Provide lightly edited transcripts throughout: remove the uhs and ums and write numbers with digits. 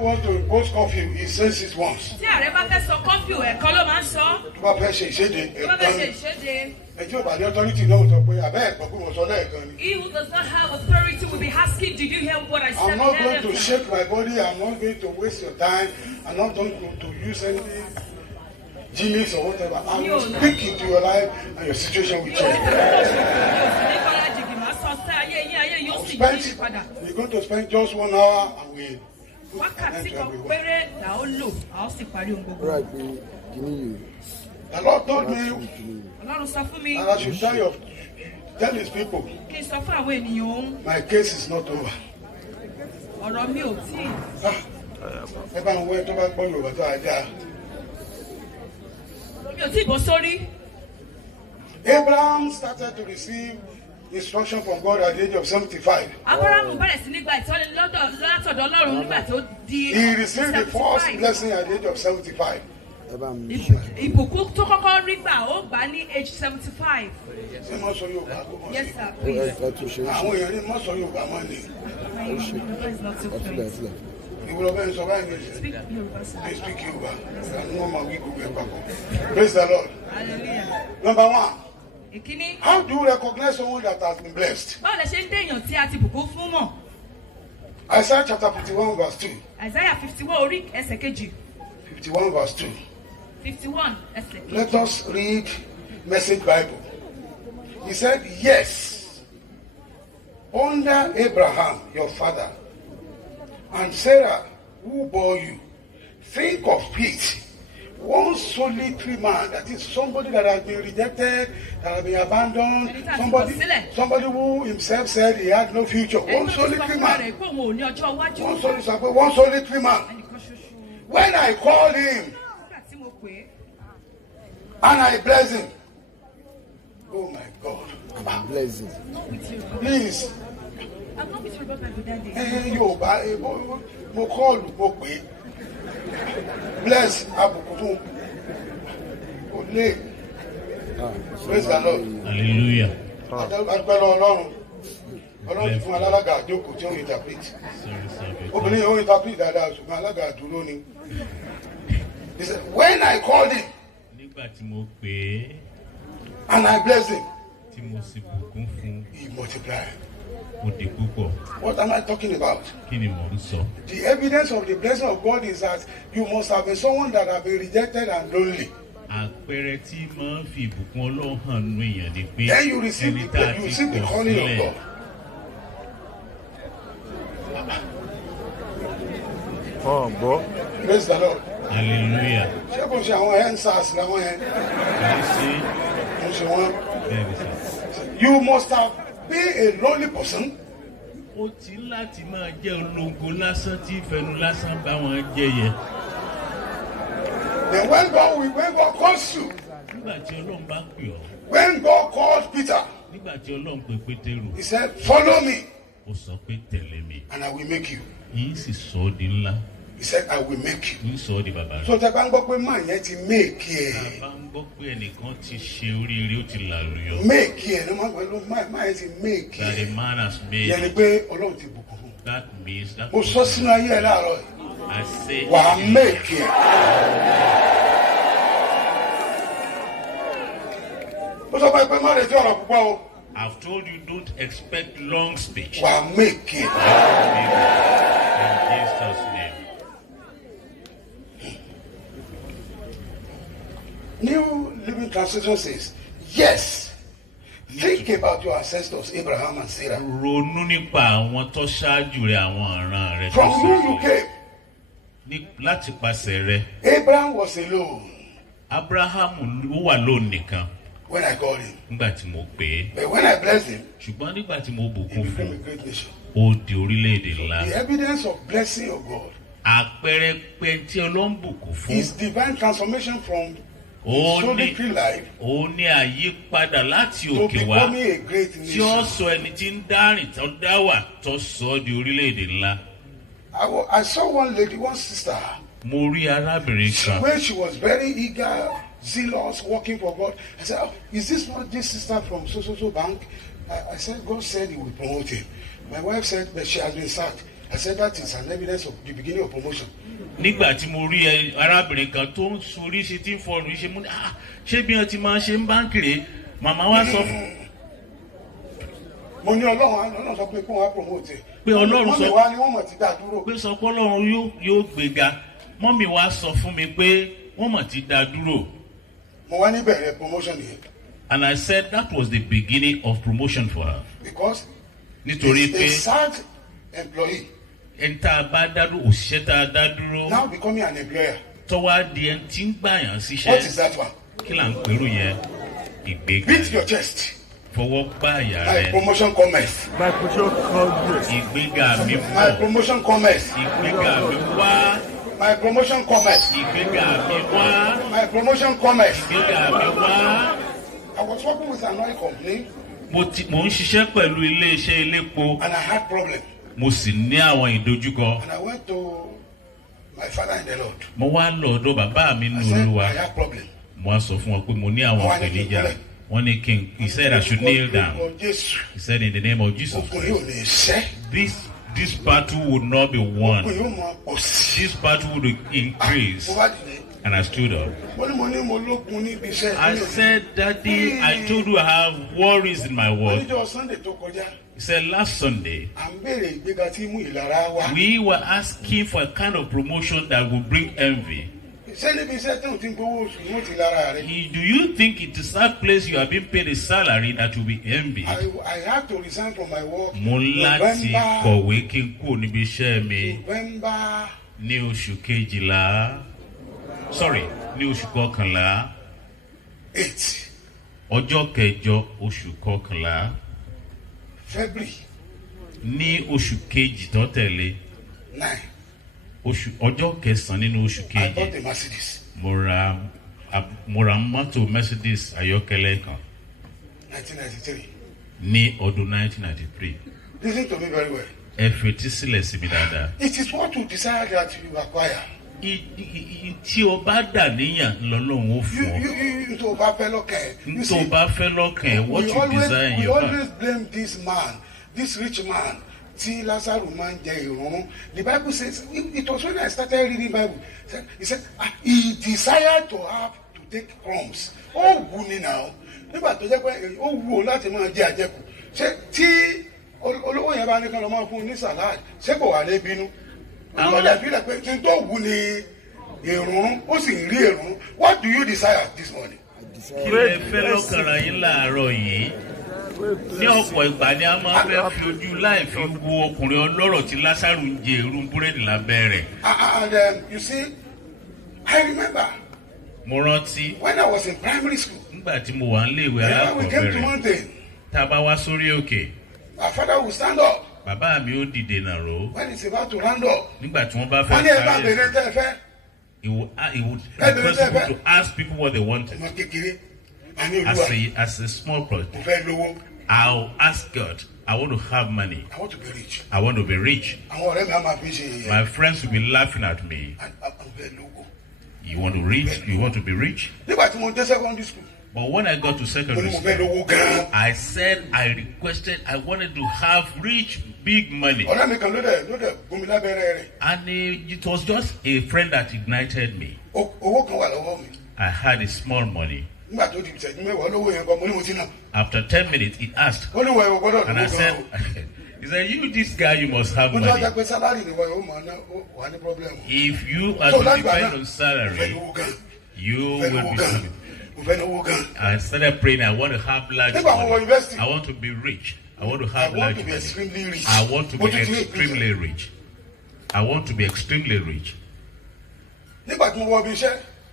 wants to impose curfew, he says it once. Tí ààrẹ bá fẹ́ sọ curfew ẹ̀kan ló máa ń sọ. Tó bá fẹ́ ṣe ìṣèdè Tó bá fẹ́ ṣe ẹ̀kan. ìṣèdè. Ẹjọ́ ìbàdí authority náà sọ pé àbẹ́ ẹ̀gbọ́n pé wọ́n sọ lẹ́ẹ̀kan ni. He who does not have authority will be asking, did you hear what I said? I'm not going to earlier? shake my body. I'm not going to waste your time. I'm not going to use any gimmicks or whatever. I will speak into your life and your situation will change. We're going to spend just 1 hour and we'll Wákàtí kan péré là ó lò, a ó sì parí ohun gbogbo. the Lord told me Ọlọ́run sọ fún mi, that I should tell his people, kí n sọ fún àwọn ènìyàn òun, my case is not over. ọ̀rọ̀ mi ò tí ì. Ẹ bá ń wẹ́ tó bá gbọ́ Yorùbá tó ajá. Mi ò tí ì bọ́ sórí. Abraham started to receive instruction from God at the age of 75. Ábúráhámù bẹ̀rẹ̀ sí ní gba ìtọ́ni látọ̀dọ̀ Ọlọ́run nígbà tó di He received the first 75. blessing at the age of 75. Ìbùkún tó kọ́kọ́ rí gbà ó gbà ní age 75. Ṣé mo sọ Yorùbá kó mọ̀ Yes, sí? sir, please. Àwọn èèyàn ní mo sọ Yorùbá mọ́ ni. It's not so fluent. Ìwúlọ̀ bẹ́ẹ̀ sọ báyìí ní ìṣẹ́. Speak Yoruba, sir. They speak Yoruba. And no man we go get back. Praise the Lord. Hallelujah. Number one, Ìkíní, how do you recognize someone that has been blessed? báwo lẹ ṣe ń déèyàn tí a ti bùkún fún mọ̀? Isaiah chapter 51 verse 2. Isaiah 51 orí ẹsẹ̀ kejì. 51 verse 2. 51 ẹsẹ̀ kejì. Let us read Message Bible. He said, yes, under Abraham, your father, and Sarah, who bore you, think of it. One solitary man, that is somebody that has been rejected, that has been abandoned, somebody who himself said he had no future. One solitary man. One solitary man. When I called him and I blessed him, oh my God. Bless him. Please. I'm not with you about my daddy. Yorùbá mo kọ́ọ̀lù mo pè é bless abùkún o lè praise the Lord. Hallelujah. Agbẹ́rẹ́ Ọlọ́run ti fún alága àjókòó tí ó ń interpret obìnrin yóò interpret dáadáa ṣùgbọ́n alága àdúró ni. He said when I called him Nígbà tí mo pè é, and I blessed him, tí mo sì bùkún fún, he multiplied. ó di púpọ̀. What am I talking about? Kí ni mò ń sọ? The evidence of the blessing of God is that you must have been someone that have been rejected and lonely. Àpẹẹrẹ tí máa ń fi ìbùkún Ọlọ́run hàn nínú èèyàn ni pé Then you receive ẹni tá a ti the kọ̀ calling of sílẹ̀. God. Oh, bro. Praise the Lord. Hallelujah. Ṣé kò ṣe àwọn ensars làwọn yẹn? Kìí ṣe Kò ṣe wọ́n. bẹ́ẹ̀ ni sà. You must have been a lonely person. Ó ti láti máa jẹ́ ológo lásán tí ìfẹ́nu lásán bá wọn jẹ yẹ. Then when God calls you, Nígbà tí Ọlọ́run bá pè ọ́, when God called Peter, nígbà tí Ọlọ́run pè Pétérù, he said, follow me ó sọ pé tẹ̀lé mi. and I will make you. Yín sì sọ ọ́ di ńlá. He said, I will make you. Yín sọ ọ́ di bàbá rẹ̀. So tẹ bá ń gbọ́ pé máa yẹn ti make ẹ̀. Bàbá ń gbọ́ pé ẹnìkan ti ṣe oríire, ó ti làlùyọ. Make ẹ̀ ní wọ́n pẹ̀lú máa yẹn ti make That a ẹ̀. man has made. Yẹn ni pé Ọlọ́run ti bùkún fún. That means that. Mo sọ sínú ayé ẹ̀ láàárọ̀ yìí. I say. Wà á make ẹ̀. Mo sọ pé má retí ọ̀rọ̀ púpọ̀ o. I've told you don't expect long speech. Wà á make ẹ̀. In Jesus' name. New Living Translation says, yes, think about your ancestors, Abraham and Sarah. Ronú nípa àwọn tó ṣáájú rẹ̀, àwọn ọ̀ràn rẹ̀ tó From whom you ṣáájú came, láti pàṣẹ rẹ̀. Abraham was alone Abrahamu ó wà lónìí nìkan when I called him. nígbà tí mo pè é. But when I blessed him, Ṣùgbọ́n nígbà tí mo he bùkún became fún a great nation. ó di orílẹ̀-èdè ńlá. The evidence of blessing of God Àpẹẹrẹ pé tí Ọlọ́run bùkún fún is divine transformation from ó ní solitary life àyípadà láti to òkè wá becoming a great tí ó nation. sọ ẹni tí ń dárìn tó dá wà tó sọ ọ́ di orílẹ̀-èdè ńlá. I saw one lady, one sister, Mo rí arábìnrin kan when she was very eager, zealous, working for God. I said, oh, is this not this sister from so bank? I said, God said he will promote him. My wife said, but she has been sacked. I said that is an evidence of the beginning of promotion. nígbà tí mo rí arábìnrin kan tó ń sorí ṣe tí ń fọrùn ṣe mú ní ṣé bí wọn ti máa ṣe ń báńkì rè màmá wa sọ fún. mo ní ọlọ́run sọ pé kó wọ́n á promote ẹ̀. pé ọlọ́run sọ mọ́mì wa ni wọ́n mọ̀ ti dá dúró. pé sọ pé ọlọ́run yóò gbéga mọ́mì wa sọ fún mi pé wọ́n mọ̀ ti dá dúró. mo wá ní bẹ̀rẹ̀ promotion yẹn. And I said that was the beginning of promotion for her. Because nítorí pé a sad employee. ẹni tá a bá dá dúró òṣìṣẹ́ tá a dá dúró. Now becoming an employer. tọ́wá di ẹni tí ń gbàyàn síṣẹ́. What is that one? kí là ń pèrò yẹn? ìgbéga. Beat your chest. fọwọ́ gbá àyà My rẹ. promotion cometh. My position called ìgbéga mi My bọ̀. promotion cometh. ìgbéga mi wá. My promotion cometh. ìgbéga mi wá. My promotion cometh. ìgbéga mi wá. I was working with an oil company. Mo ń ṣiṣẹ́ pẹ̀lú ilé-iṣẹ́ elépo. And I had problem. Mo sì ní àwọn ìdojúkọ. And I went to my father in the Lord. Mo wá lọ ọ̀dọ̀ bàbá mi I nínú said Olúwa. I have problem. Mo wá sọ fún wọn pé mo ní àwọn ìpèníjà. Wọ́n ní kí n. He said I should kneel down. He said in the name of Jesus Christ. This battle would not be won. This battle would increase. And I stood up. I said, Daddy, I told you I have worries in my work. He said, last Sunday, we were asking for a kind of promotion that will bring envy. Do you think it is that place you have been paid a salary that will be envy? I had to resign from my work. Mo láti kọ̀wé kí n kúrò níbi iṣẹ́ mi ní oṣù kejìlá. Sorry, ní oṣù kọkànlá. 8. Ọjọ́ kẹjọ oṣù kọkànlá. February. Ní oṣù kejì tó tẹ̀lé. 9. Ọjọ́ kẹsàn-án nínú oṣù kejì. I bought a Mercedes. Mo ra mọ́tò Mercedes ayọ́kẹ́lẹ́ kan. 1993. Ní ọdún 1993. Listen to me very well. Ẹ fetí sílẹ̀ sí mi dáadáa. It is what you desire that you acquire. Tí o bá dà níyàn lọ́lọ́run ó fún ọ. Tó o bá fẹ́ lọ́kàn ẹ̀. Tó o bá fẹ́ lọ́kàn ẹ̀, what you desire in your heart. We always blame this man, this rich man. Tí Lazarus máa ń jẹ ìrún. The Bible says, it was when I started reading Bible. He said, he desired to have to take crumbs. Ó wù ní náà. Nígbà tó jẹ́ pé ó wù ó láti máa jẹ àjẹkù. Ṣé tí olówó yẹn bá ní kán lọ máa fún un ní salad, ṣé kò wà ní bínú? Àwọn ọ̀dà ìbílẹ̀ pé tí tó wù ní ìrún, ó sì rí ìrún. What do you desire this morning? Kí lè fẹ́ lọ́kànrà yín láàárọ̀ yìí? Ní ọ̀pọ̀ ìgbà ni a máa fẹ́ fi ojú láì fi wo ọkùnrin ọlọ́rọ̀ tí Lásárù ń jẹ irú búrẹ́dì lábẹ́ rẹ̀. And you see, I remember. Mo rántí. When I was in primary school. Nígbà tí mo wà nílé ìwé alákọ̀ọ́bẹ̀rẹ̀. Tá a bá wá sórí òkè. My father would stand up. Bàbá mi ó dìde nàró. When it's about to round up. Nígbà tí wọ́n bá fẹ́ sáré. He would request people to ask people what they wanted. As a small project. I'll ask God, I want to have money. I want to be rich. I want to be rich. My friends will be laughing at me. You want to reach? You want to be rich? But when I got to secondary school, I said I requested, I wanted to have rich, big money. And it was just a friend that ignited me. I had a small money. After 10 minutes, he asked. And I said, he said, you, this guy, you must have money. If you are to depend on salary, you will be saving. I started praying, I want to have large money. I want to be rich. I want to have large money. I want to be extremely rich. I want to be extremely rich.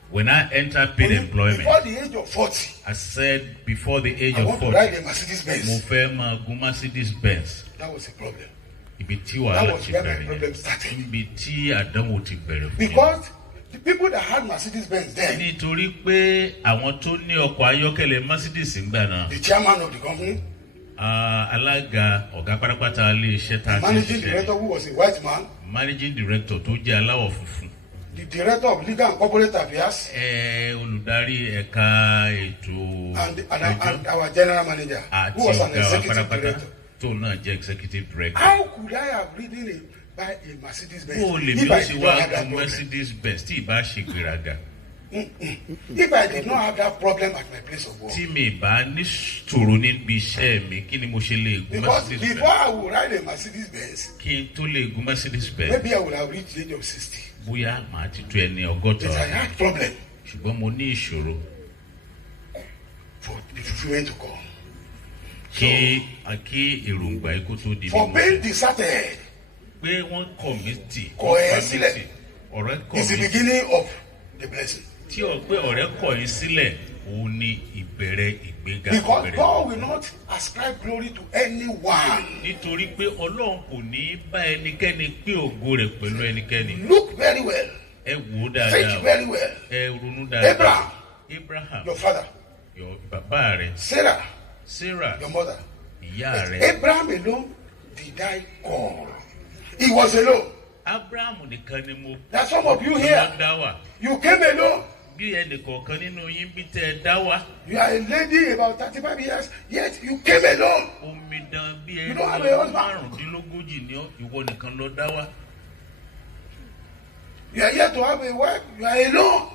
When I entered paid employment, before the age of 40, I said before the age of 40, to ride a Mercedes Benz. Mercedes Benz. That was a problem. That was where my problem started. Because the people that had Mercedes Benz then, nítorí pé àwọn tó ní ọkọ̀ ayọ́kẹ́lẹ́ Mercedes ń gbà náà. The chairman of the company. Alága ọ̀gá pátápátá ilé iṣẹ́ tá a ti ṣiṣẹ́. Managing director who was a white man. Managing director tó jẹ́ aláwọ̀ funfun. The director of legal and corporate affairs. Olùdarí ẹ̀ka ètò. And our general manager. Who was an executive director. Tó náà jẹ́ executive director. How could I have written buy a Mercedes Benz Ó lè mi ó sì wá gun Mercedes Benz tí ìbá ṣe gbéraga. If I did not have that problem at my place of work. Tí mi bá ní ṣòro níbi iṣẹ́ mi, kí ni mo ṣe lè gun Mercedes Benz? Before I would ride a Mercedes Benz. Kí n tó lè gun Mercedes Benz. Maybe I would have reached the age of 60. Bóyá màá ti tó ẹni ọgọ́ta. But I had problem. Ṣùgbọ́n mo ní ìṣòro. For the fulfillment to come. Kí èròǹgbà ikú tó di mímọ́. For being deserted. Pé wọ́n kọ̀mítì. Kọ̀ ẹ́ sílẹ̀. Ọ̀rẹ́ kọ̀mítì. It's the beginning of the blessing. Tí o pé ọ̀rẹ́ kọ̀ yín sílẹ̀, òun ni ìbẹ̀rẹ̀ ìgbéga. Because God will not ascribe glory to anyone. Nítorí pé Ọlọ́run kò ní bá ẹnikẹ́ni pín ògo rẹ̀ pẹ̀lú ẹnikẹ́ni. Look very well. Ẹ wò ó dáadáa. Think very well. Ẹ ronú dáadáa. Abraham. Your father. Your bàbá rẹ̀. Sarah. Your mother. Ìyá rẹ̀. Abraham alone did I call. He was alone. Abraham nìkan ni mo. That's some of you here. You came alone. Bí ẹnìkọ̀ọ̀kan nínú yín bí tẹ́ ẹ dá wá. You are a lady about 35 years, yet you came alone. Omidan bí You don't have a husband. márùndínlógójì ni ìwọ nìkan ló dá wá. You are here to have a wife, you are alone.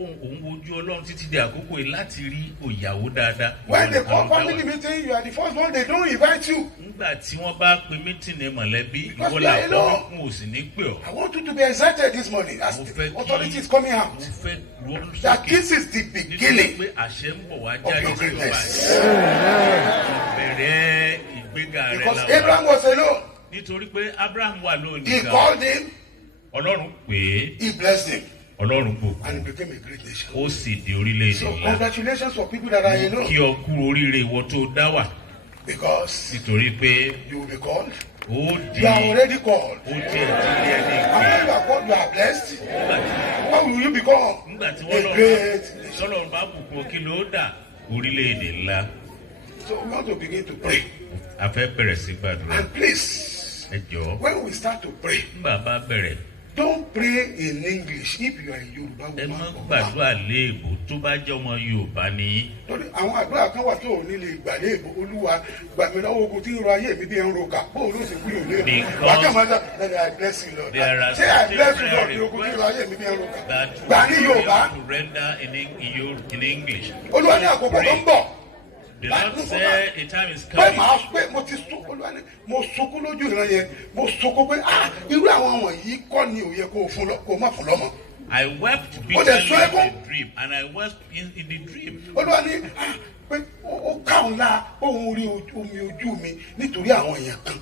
Òun wojú Ọlọ́run títí di àkókò yìí láti rí òyàwó dáadáa. When they call family meeting, you are the first one, they don't invite you. Nígbà tí wọ́n bá pe mítìnì mọ̀lẹ́bí, ìwọ làkọ́ n ò sì ní pè ọ́. I want you to be excited this morning as the authority is coming out. Mo fẹ́ ronú sókè. That this is the beginning Nítorí pé àṣẹ ń bọ̀ wá of jáde your sí ọba greatness. ìbẹ̀rẹ̀ ìgbéga rẹ̀ Because làwọn. Abraham was alone. Nítorí pé Abraham wà lónìí He gan. called him, Ọlọ́run pè é, he blessed him, Ọlọ́run bùkún, and he became a great nation. ó sì di orílẹ̀-èdè So ńlá. congratulations for people that are Kí alone. ọ kú oríire ìwọ tó dá wà. Because Nítorí pé you will be called. ó di You are already called. ó jẹ́ ìdílé ẹni And when you are called, you are blessed. What will you become? nígbà tí A wọ́n great nation. sọ́lọ́run bá bùkún kí ló dà orílẹ̀-èdè ńlá. So we want to begin to pray. A fẹ́ bẹ̀rẹ̀ sí gbàdúrà. And please, Ẹ jọ̀ọ́, when we start to pray, nígbà bá bẹ̀rẹ̀, don't pray in English if you are a Yoruba ẹ má woman or man. gbàdúrà léèbó tó bá jẹ́ ọmọ Yorùbá ni. Torí àwọn àdúrà kan wà tó ò ní lè gbà léèbó Olúwa gbà mí lọ́wọ́ ogun tí ń ro ayé mi bí ẹ ń ro kà bó o ló sì kúrò léèbó. Because Wà á kẹ́ máa dá I bless you Lord. there are Ṣé I certain bless you prayer Lord ní ogun tí ń ro ayé mi bí ẹ ń ro kà? that Gbà ní you Yorùbá. have to render in English. Olúwa ní àkókò tó ń bọ̀. The Lord said a time is Pé coming. màá pé mo ti sún Olúwa ní mo sunkún lójú ìran yẹn mo sunkún pé irú àwọn wọ̀nyí kọ́ ni òye kó o fún lọ kó o má fún lọ́mọ. I wept Oh, there's bitterly in trouble. the dream, and I wept in the dream. Olúwa ní pé ó káwọn la òun rí omi ojú mi nítorí àwọn èèyàn kan.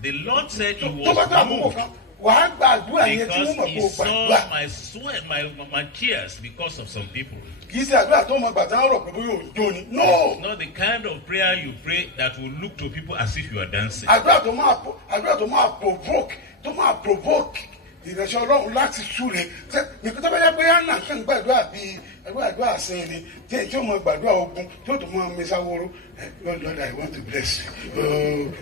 The Lord said he Tó bá was tó àkókò moved kan wàá gbàdúrà yẹn tí because wọ́n mọ̀ he kó o saw gbàdúrà. my sweat, my tears because of some people. Kì í ṣe àdúrà tó mọ gbàtà ń rọ̀ pé bóyá òjò ni. No. It's not the kind of prayer you pray that will look to people as if you are dancing. Àdúrà tó máa provoke ìrẹsì Ọlọ́run láti súre. Nìkan tó bá yẹ pé Anna kàn gbàdúrà bíi àdúrà àsìn ni tí ó mọ gbàdúrà ogun tí ó tún mọ mísáwóró. Lord, I want to bless you.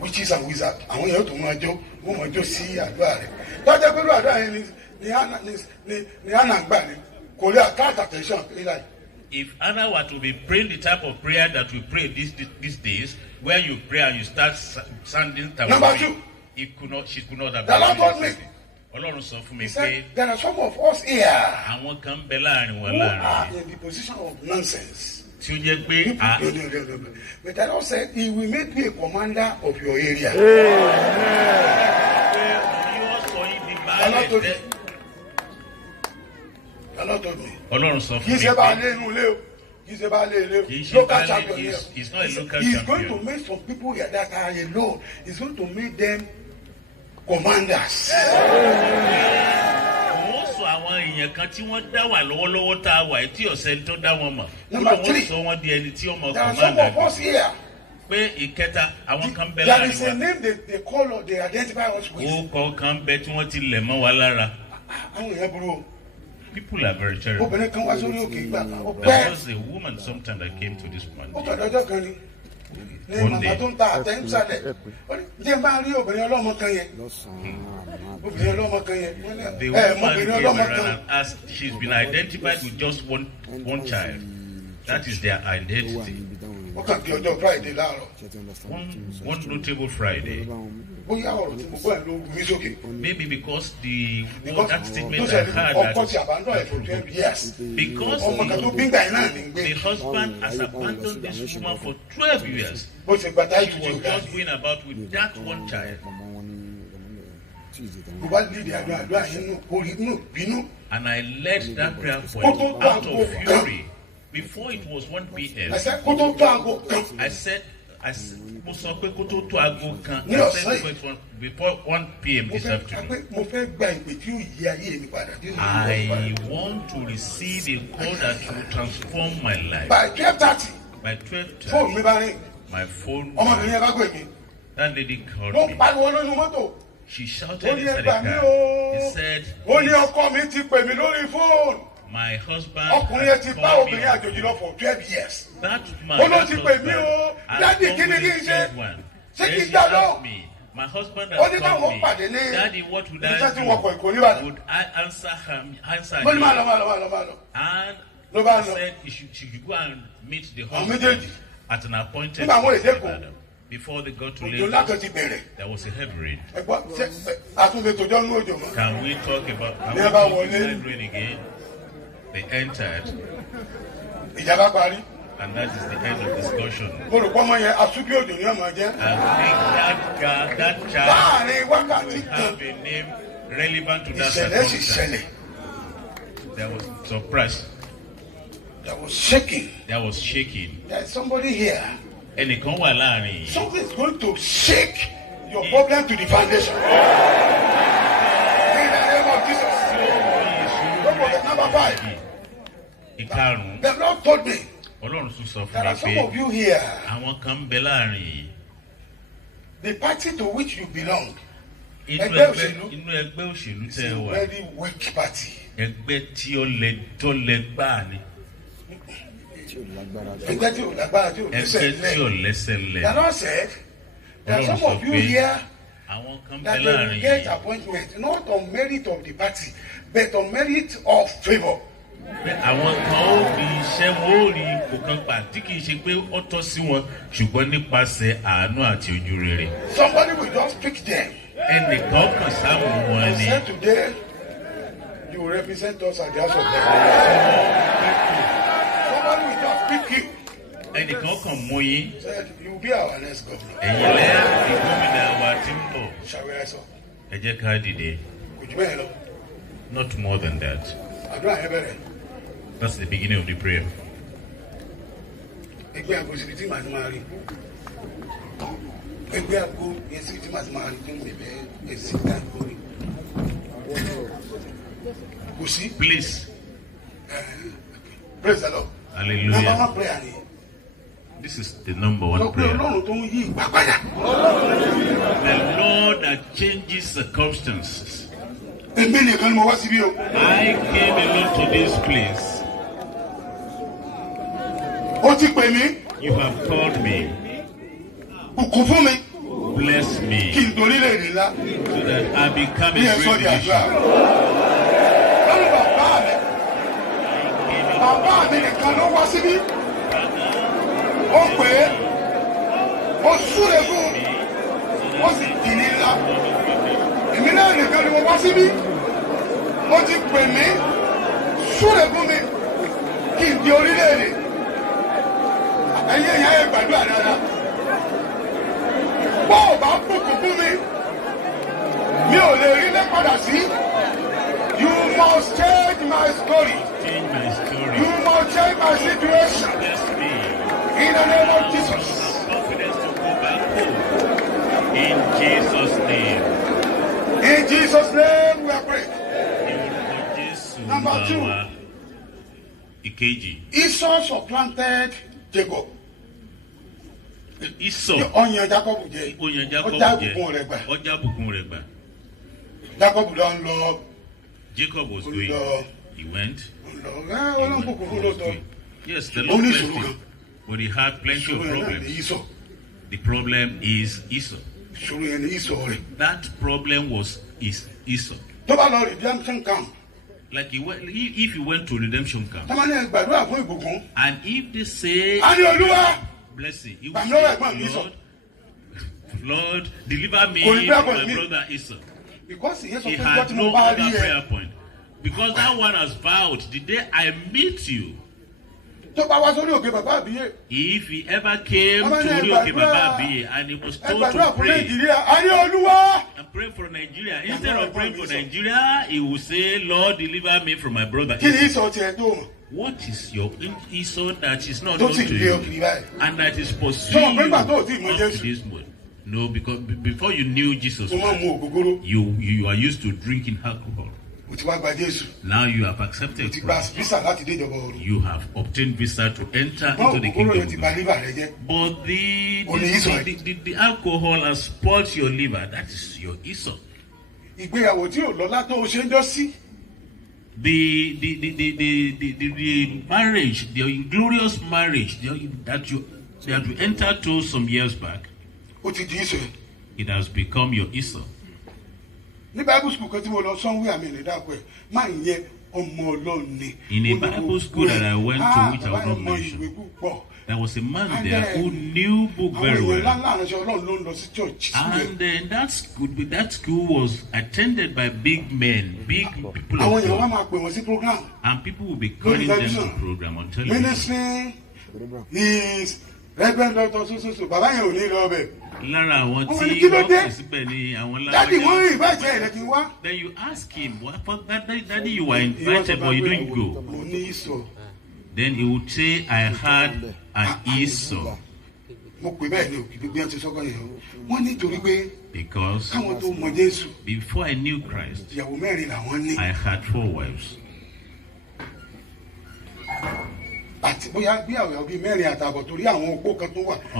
Witches and wizards àwọn yẹn ó tún máa jó wọ́n máa jó sí àdúrà rẹ̀. Tọ́jà pẹ̀lú àdúrà yẹn ni Anna gbà ni. Kò lè attract attention like. If Anna were to be praying the type of prayer that we pray these days, where you pray and you start sounding Number two. she could not have The Lord told me. Ọlọ́run sọ fún mi He said, pé there are some of us here àwọn kan bẹ láàrin wọn who are láàrin in the position of nonsense. tí ó jẹ́ pé No. But the Lord said, He will make you a commander of your area. yóò sọ yín di baálẹ̀. The Lord told me. Ọlọ́run sọ Kì í fún mi ṣe bá pé lé inú ilé o. Kì í ṣe bá lé ilé o. kì í ṣe Local baálẹ̀, champion he here. is not a local He's going to champion. make some people here that are alone. He's going to make them commanders. Òun sọ àwọn èèyàn kan tí wọ́n dá wà lọ́wọ́lọ́wọ́ tá a wà tí ọ̀sẹ̀ tó dá wọn mọ̀. Number Wọ́n three. sọ wọ́n di ẹni tí ọmọ There are some of us here. pé ìkẹta àwọn kan bẹ There láàrin is a wa. name they call or they identify us with. Orúkọ kan bẹ tí wọ́n ti lẹ̀ mọ́ wa lára. Àwọn èèyàn burú o. People are very terrible. Obìnrin kan wá sórí òkè ìgbà kan. Ó There pẹ́. was a woman sometime that came to this Ó man. tọ̀dọ̀ ọjọ́ kan ni. Ní One màmá day. tó ń ta àtẹ̀ǹsálẹ̀. Ó ní jẹ́ máa rí obìnrin ọlọ́mọ kan yẹn. Obìnrin ọlọ́mọ kan yẹn. The Ẹ woman obìnrin came ọlọ́mọ around kan. and asked, she's been identified with just one child. That is their identity. Ó kàn di ọjọ́ Friday láàárọ̀. One notable Friday, Maybe because that statement I heard because the husband has abandoned this woman for 12 years. She was just going about with that one child. And I led that prayer point out of fury. Before it was 1 p.m. I said, before 1 p.m. this afternoon, I want to receive a call that will transform my life. By 12:30, by 12:30, my phone rang. That lady called me. She shouted inside the car. He said, my husband has called me. That man, that husband, has called me. Then she asked me, my husband has called me. Daddy, what would I do? Would I answer him? And I said she should go and meet the husband at an appointed time. Before they got to Lagos, there was a heavy rain. Can we talk about heavy rain again? They entered, and that is the end of discussion. I think that child will have a name relevant to that circumstance. There was surprise. There was shaking. There was shaking. There is somebody here. Something is going to shake your problem to the foundation. In the name of Jesus. Number 5. The Lord told me there are some of you here. The party to which you belong is a very weak party. The Lord said there are some of you here that they will get appointment not on merit of the party but on merit of favor. Àwọn kan ó rí iṣẹ́ wọn ó rí ipò kan gbà tí kì í ṣe pé ó tọ́ sí wọn ṣùgbọ́n nípasẹ̀ àánú àti ojú rere. Somebody will just pick them. Ẹnìkan kàn sáàmù wọn ni. Say today you will represent us at the house of God. Somebody will just pick you. Ẹnìkan kàn mú yín. Said you will be our next governor. Ẹ̀yin lẹ́yìn ìgbómìnà wa tí ń bọ̀. Shall we rise up? Ẹ jẹ́ ká dìde. Kò jù bẹ́ẹ̀ lọ. Not more than that. Àdúrà yẹn bẹ̀rẹ̀. That's the beginning of the prayer. Ẹgbẹ́ àgbo síbi tí màá ti máa rí. Ẹgbẹ́ àgbo yẹn síbi tí màá ti máa rí fún mi bẹ́ẹ̀ èsì àgbo rí. Kò sí. Please. Praise the Lord. Hallelujah. Number 1 prayer ni. This is the number 1 prayer. Ọlọ́run tó ń yí ìgbà padà. The Lord that changes circumstances. Èmi nìkan ni mo wá síbí o. I came alone to this place. Ó ti pè mí. You have called me. Bùkún fún mi. Bless me. Kí n torí lè rí ńlá. So that I become a great nation. Lọ́nà bàbá mi. Bàbá mi nìkan ló wá síbí. Ó pè é. Ó súre fún. Ó sì dì ní ńlá. Èmi náà nìkan ni mo wá síbí. Ó ti pè mí. Súre fún mi. Kí n di orílẹ̀-èdè. Ẹyẹ ìyá ẹ gbàdúrà dáadáa. Bó o bá bùkún fún mi, mi ò lè rí lẹ́ padà sí. You must change my story. Change my story. You must change my situation. Bless me. In the name of Jesus. Confidence to go back home. In Jesus' name. In Jesus' name we are praying. Number 2. Ìkejì. Esau supplanted Jacob. Esau. Ọ̀yàn Jacob jẹ. Ọ̀yàn Jacob jẹ. Ọjà bùkún rẹ̀ gbà. Ọjà bùkún rẹ̀ gbà. Jacob lọ ń lọ. Jacob was going. He went. Ọlọ́run bùkún fún lóòótọ́. Yes, the Lord blessed him. But he had plenty of problems. The problem is Esau. That problem was Esau. Tó bá lọ redemption camp. Like if you went to redemption camp. And if they say Hallelujah, blessing, he will say, Lord, Lord, deliver me from my brother Esau. Because he had no other prayer point. Because that one has vowed, the day I meet you, if he ever came to Orioke Baba Abiye and he was told to pray and pray for Nigeria, instead of praying for Nigeria, he will say, Lord, deliver me from my brother Esau. What is your Esau that is not known to you and that is pursuing you up to this moment? No, because before you knew Jesus Christ, you are used to drinking alcohol. Now you have accepted Christ. You have obtained visa to enter into the kingdom of God. But the alcohol has spoiled your liver. That is your Esau. The marriage, the inglorious marriage that you entered to some years back, it has become your Esau. In a Bible school that I went to, which I will not mention, there was a man there who knew book very well. And that school was attended by big men, big people of God. And people will be calling them to program on television. Reverend Dr. So Baba yẹn ò ní lọ bẹ̀. Lára àwọn tí wọ́n pè síbẹ̀ ni àwọn lágbájá. Then you ask him, Daddy, you were invited but you didn't go. Then he would say, I had an Esau. Because before I knew Christ, I had 4 wives. Or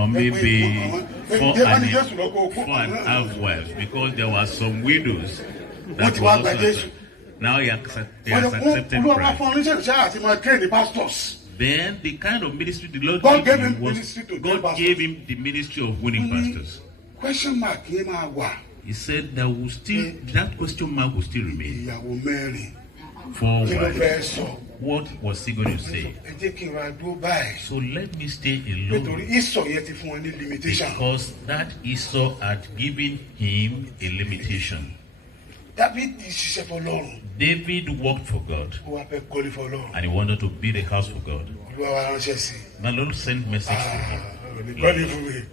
maybe 4.5 wives, because there were some widows that were also. Now he has accepted Christ. Then the kind of ministry the Lord gave him was God gave him the ministry of winning pastors. Question mark. He said there will still that question mark will still remain. 4 wives. What was he going to say? So let me stay alone. Because that Esau had given him a limitation. David worked for God. And he wanted to build a house for God. The Lord sent message to him.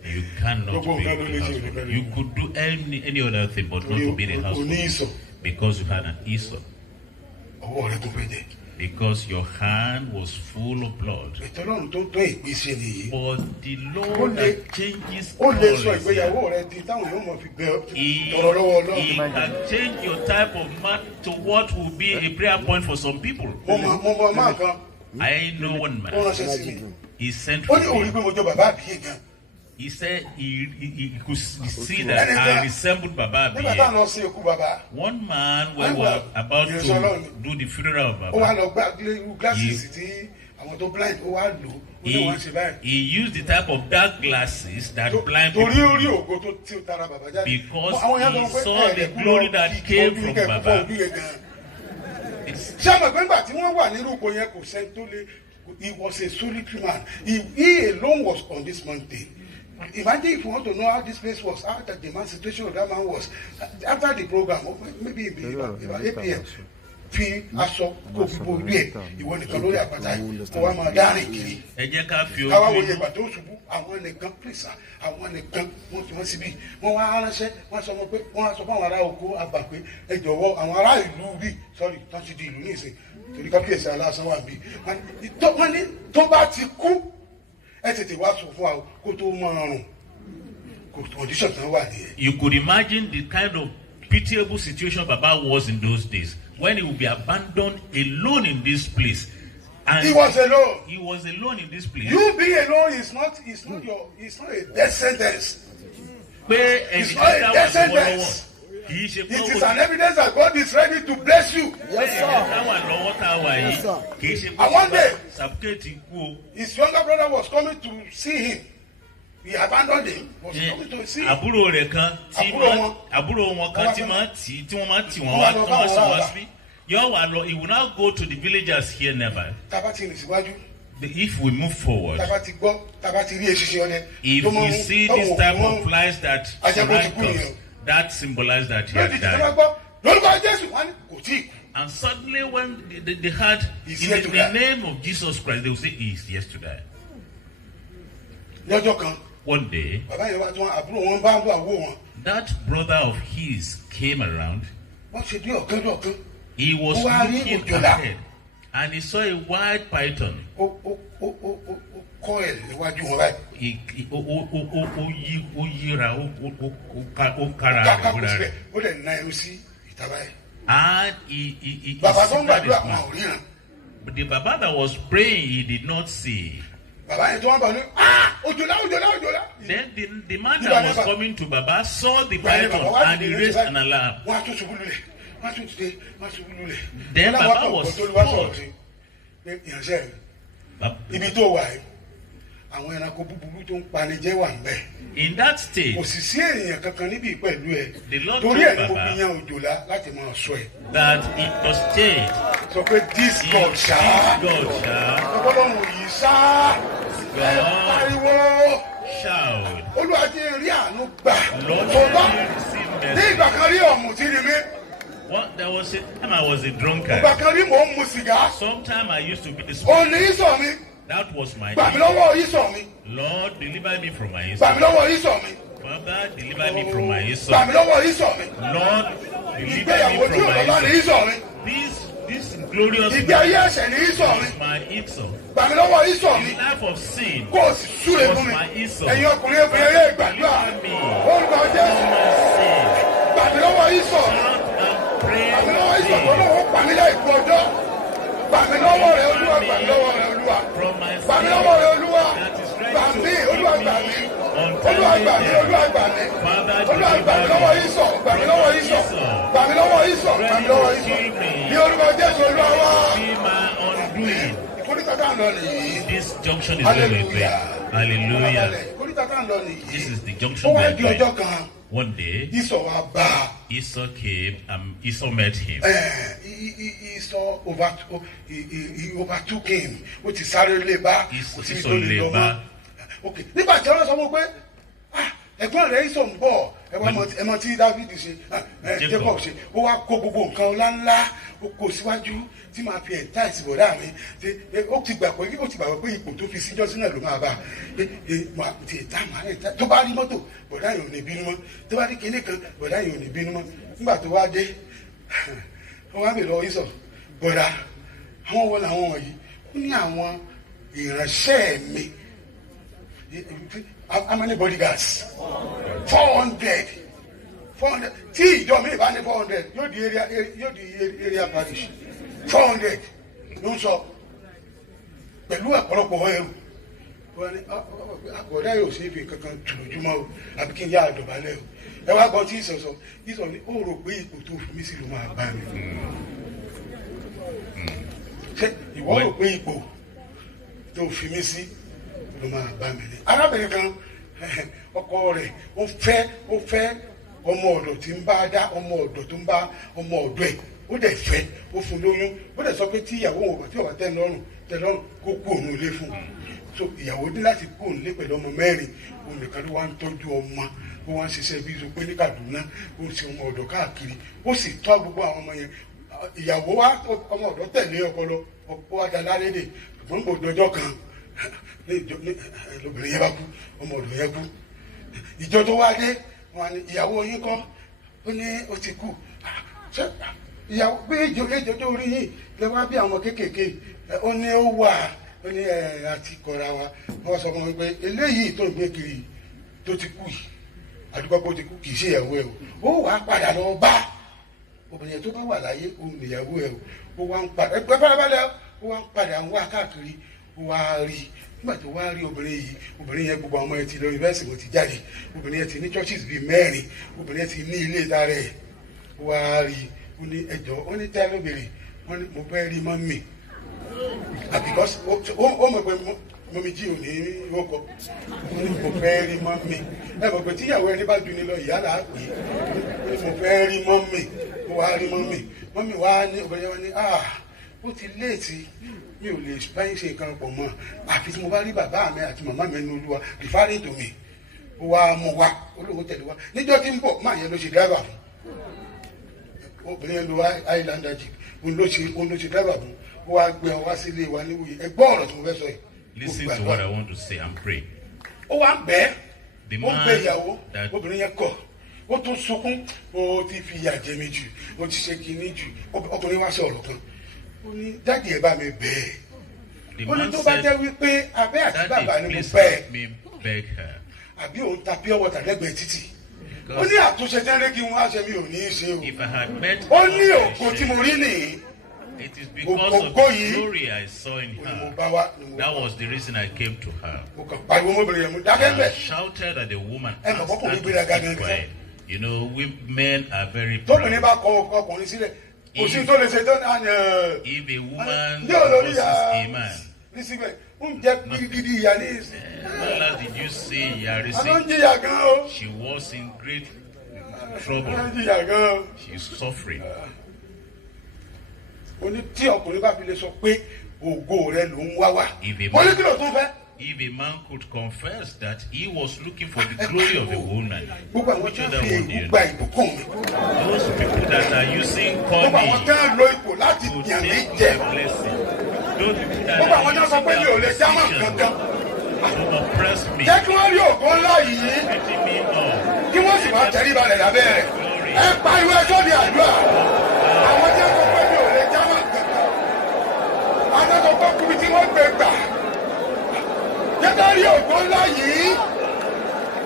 You cannot build a house for God. You could do any other thing, but not to build a house for God. Because you had an Esau. Because your hand was full of blood. But the Lord that changes policy, He can change your type of man to what will be a prayer point for some people. I know one man. He sent for me. He said he could see that I resembled Baba Abiye. One man, when we were about to do the funeral of Baba, he used the type of dark glasses that blind people use, because he saw the glory that came from Baba. He was a solitary man. He alone was on this mountain. Imagine if you want to know how this place was, how the man situation of that man was. After the program, maybe about 8 p.m. Fi aṣọ kó fi bo orí ẹ̀ ìwọ nìkan lórí àpáta kó wá máa dárìn kiri. Ẹ jẹ́ ká fi ojú. Káwá wo ìgbà tó ṣubú àwọn nìkan pèsè àwọn nìkan wọ́n fi wọ́n síbí wọ́n wá ránṣẹ́ wọ́n sọ pé wọ́n á sọ fún àwọn ará oko àgbà pé ẹ jọ̀wọ́ àwọn ará ìlú bí sọ́ọ̀rì tán ti di ìlú ní ìsìn torí kábíyèsí aláṣán wà bí wọ́n ní tó bá ti kú ẹ tètè wá sọ fún wa kó tó máa rùn kò condition tán wà nìyẹn. You could imagine the kind of pitiable situation Baba was in those days, when he would be abandoned alone in this place. And he was alone. He was alone in this place. You being alone is not a death sentence. It's not a death sentence. It is an evidence that God is ready to bless you. Yes, sir. And one day, his younger brother was coming to see him. He abandoned him. Was coming to see him. Àbúrò wọn kan tí wọ́n máa tì wọ́n wá tó wọ́n sì wá sí. He will now go to the villagers here nearby. if we move forward, if we see this type of flies that surround us, that symbolizes that he has died. And suddenly when they heard in the name of Jesus Christ, they will say he is here to die. One day, that brother of his came around. He was looking ahead and he saw a white python. And he but the Baba that was praying, he did not see. Then the man that was coming to Baba saw the python and he raised an alarm. Then Baba was told. In that state, the Lord told Baba that it was stayed. This God shall shout. Lord, there was a time I was a drunkard. Sometime I used to be this. That was my insult. Lord, deliver me from my insult. Father, deliver me from my insult. Lord, deliver me from my insult. This glorious life is my insult. The life of sin was my insult. Deliver me from my sin. This junction is very great. Hallelujah. This is the junction we are going. One day, Esau came and Esau met him. Esau overtook him. Esau labor. Okay. Ẹ̀gbọ́n rẹ̀ Esau ń bọ̀ ẹ̀mọ tí David ṣe Jacob ṣe ó wá kó gbogbo nǹkan ńláńlá ó kó síwájú tí màá fi ẹ̀ńtà ìsìbọ̀dá mi ó ti gbà pé ipò tó fi síjọ́ sínú ẹ̀ ló máa bá ti ẹ̀ńtà màá ẹ̀ńtà tó bá rí mọ́tò bọ̀dá yìí ò ní bínú mọ́ tó bá rí kinní kan bọ̀dá yìí ò ní bínú mọ́ nígbà tó wá dé wọ́n wá bè lọ Esau bọ̀dá àwọn wo làwọn wọ̀nyí ó ní àwọn ìránṣẹ́ mi. How many bodyguards? 400. 400. Tí ìjọ mi bá ní 400, yóò di area parish. 400 ló ń sọ. Pẹ̀lú ọ̀pọ̀lọpọ̀ ẹrù. Àkọ́dá yóò ṣe é fi kankan tùlójúmọ́ o, àbí kí n yá àdọ̀bálẹ̀ o. Ẹ wá gbọ́ tí ìsọ̀sọ̀ ní ó rò pé ipò tó fi mí sí ló máa bá mi. Ṣé ìwọ rò pé ipò tó fi mí sí ló máa bá mi ní? Arábìnrin kan ọkọ rẹ̀ ó fẹ́ ọmọ ọ̀dọ̀ tí ń bá dá ọmọ ọ̀dọ̀ tó ń bá ọmọ ọ̀dọ̀ ẹ̀ ó dẹ̀ fẹ́ ó fún lóyún ó dẹ̀ sọ pé tí ìyàwó òun tí ọba tẹ́ lọ́rùn kó kú òun ilé fún so ìyàwó ní láti kú òun lé pẹ̀lú ọmọ mẹ́rin òun nìkan ló wá ń tọ́jú ọmọ ó wá ń ṣiṣẹ́ bí pé ní Kaduna ó ń ṣe ọmọ ọ̀dọ̀ káàkiri ó sì tọ́ gbogbo àwọn ọmọ yẹn ìyàwó wa ọmọ ọ̀dọ̀ tẹ̀lé ọpọlọ ọ̀pọ̀ adalárédè ṣùgbọ́n gbòdò ọjọ́ kan lóbìnrin yẹn bá kú ọmọ ọ̀dọ̀ yẹn kú ìjọ tó wá dé wọn ni ìyàwó yín kọ́ ó ní ó ti kú ìyàwó bí ìjọ tó rí yìí lè wá bí àwọn kéékèèké ó ní ó wà ó ní àti kọ̀ra wa wọ́n sọ fún mi pé eléyìí tó ń gbé kiri tó ti kú yìí àdúgbò pé ó ti kú kì í ṣe ìyàwó ẹ o ó wà á padà lọ bá obìnrin yẹn tó bá wà láyé òun nìyàwó ẹ o ó wà ń padà ẹgbẹ́ farabalẹ̀ ó wà ń padà ń wá káàkiri ó wá rí nígbà tó wá rí obìnrin yẹn gbogbo ọmọ ẹ ti lọ yunifásitì wọn ti jáde obìnrin yẹn ti ní churches bíi 4 obìnrin yẹn ti ní ilé ìdára ẹ wá rí ó ní ẹjọ́ ó ní tẹ́ lóbìnrin wọ́n ní mo fẹ́ rí mọ́mì because ó mọ̀ pé mọ́mì jí ò ní ìwọ́kọ̀ ó ní mo fẹ́ rí mọ́mì ẹ mọ̀ pé tíyàwó ẹni bá ju ni lọ ìyá là á pè é mo fẹ́ rí mọ́mì ó wá rí mọ́mì wá ní obìnrin yẹn wá ní ó ti léètì mi ò lè báyìí ṣe nǹkan pọ̀ mọ́ àfi tí mo bá rí bàbá mi àti màmá mi ní Olúwa referring to me ó wá mú wa olóhùn tẹ̀lé wa níjọ́ tí ń bọ̀ máa yẹn ló ṣe driver fún obìnrin yẹn lo Highlander jeep òun ló ṣe driver fún ó wá gbé ọ wá sílé wa níwòye ẹgbọ́n ọ̀rọ̀ tí mo fẹ́ sọ yìí. Listen to what I want to say and pray. Ó wá bẹ́ẹ̀ The ó man gbé ìyàwó that obìnrin yẹn kọ̀ ó tún sunkún ó ti fi ìyà jẹ mi jù ó ti ṣe kinní jù ọkùnrin wá sí ọ̀rọ̀ kan ó ní dáàdì ẹ̀ bá mi bẹ́ẹ̀ the ó ní man tó bá said, jẹ́ wípé abẹ́ àti bàbá Daddy, ni mo please bẹ́ẹ̀ let me beg her. àbí òun ta pure water lẹ́gbẹ̀ẹ́ títì ó ní àtúnṣe tẹ́lẹ̀ kí wọ́n á ṣe mi ò ní í ṣe o If I had met ó her, ní I ògo tí mo rí nìyí it is because of Ògo the yìí glory I saw in ó ní mo her. bá wá ni mo That was the reason I came to her. mo kàn pariwo mọ́bìnrin yẹn mo dákẹ́ I bẹ́ẹ̀ shouted at the woman, Ẹ mọ̀ asked kọ́kùnrin her to gbéraga keep gan-an. quiet. You know, we men are very tóbìnrin proud. bá kọ ọkùnrin sílẹ̀ kò sí tó lè ṣe tó ní àná If a woman ní olórí divorces ya a man, ní síbẹ̀ ń jẹ́ gidigidi ìyá ní ìsìn not last did you say àná ń Yarisi? jìyà gan o She was in great àná ń trouble. jìyà gan o. She's suffering. ó ní tí ọkùnrin bá fi lè sọ pé ògo rẹ ló ń wá wá If a mo ní man, kí ló tún fẹ́. if a man could confess that he was looking for the glory of a woman, gbogbo àwọn which tí other wọ́n fi one do you ègbú gba know? ìbùkún mi Those people that are using gbogbo àwọn tí money wọ́n lo ipò láti to yàn mí take jẹ my blessing, those people that gbogbo àwọn tí are wọ́n sọ using pé mi ò lè their jámọ́ position kankan to oppress me, jẹ́ kí wọ́n rí ògo ńlá yìí beating me up. kí wọ́n sì máa tẹrí balẹ̀ lábẹ́ rẹ̀ ẹ pariwo ẹjọ́ di àdúrà àwọn tí wọ́n sọ pé mi ò lè jámọ́ kankan àwọn tó kọ́ kúbi tí wọ́n gbé gbà jẹ́ kí wọ́n rí ògo ńlá yìí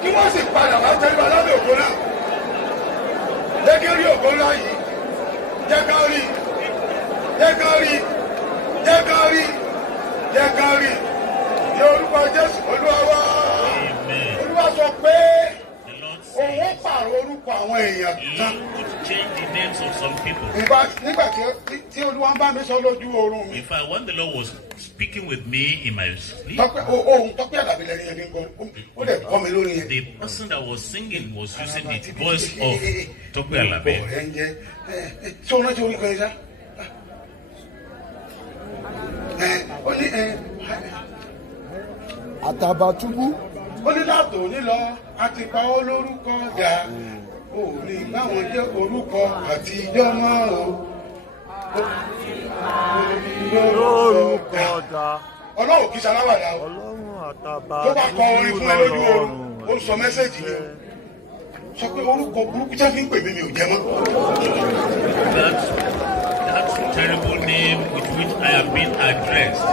kí wọ́n sì padà wá tẹrí balẹ̀ lábẹ́ ògo náà jẹ́ kí wọ́n rí ògo ńlá yìí jẹ́ kí wọ́n rí jẹ́ kí wọ́n rí jẹ́ kí wọ́n rí jẹ́ kí wọ́n rí ní orúkọ Jésù Olúwa wa Amen. Olúwa sọ pé The Lord òun says pààrọ̀ orúkọ àwọn èèyàn he kan could change the names of some people. nígbà tí Olúwa ń bá mi sọ lójú oorun mi In fact, when the Lord was speaking with me in my sleep, ohun Tọ́pẹ́ Àlàbí lẹ́ni yẹn ní gan ó lè kọ́ mi lórí yẹn. the person that was singing was using the voice of Tope Alabi. ọ̀rẹ́ ń jẹ́ ṣé o rántí orí kan yẹn sá? Ó ní Àtàbàtúbú. ó ní látò nílọ àti pa ó lórúkọ dà ó ní báwọn jẹ́ orúkọ àtijọ́ mọ́ o. Lórúkọ dá. Ọlọ́run kì í ṣaláwàdà o. Ọlọ́run Tó bá kọ àtàbàtúbú orin fún ẹ lójú oorun lọ́rùn. ó sọ mẹ́sẹ̀jì ni sọ pé orúkọ burúkú jẹ́ fi ń pè mí mi ò jẹ mọ́. That terrible name with which I have been addressed,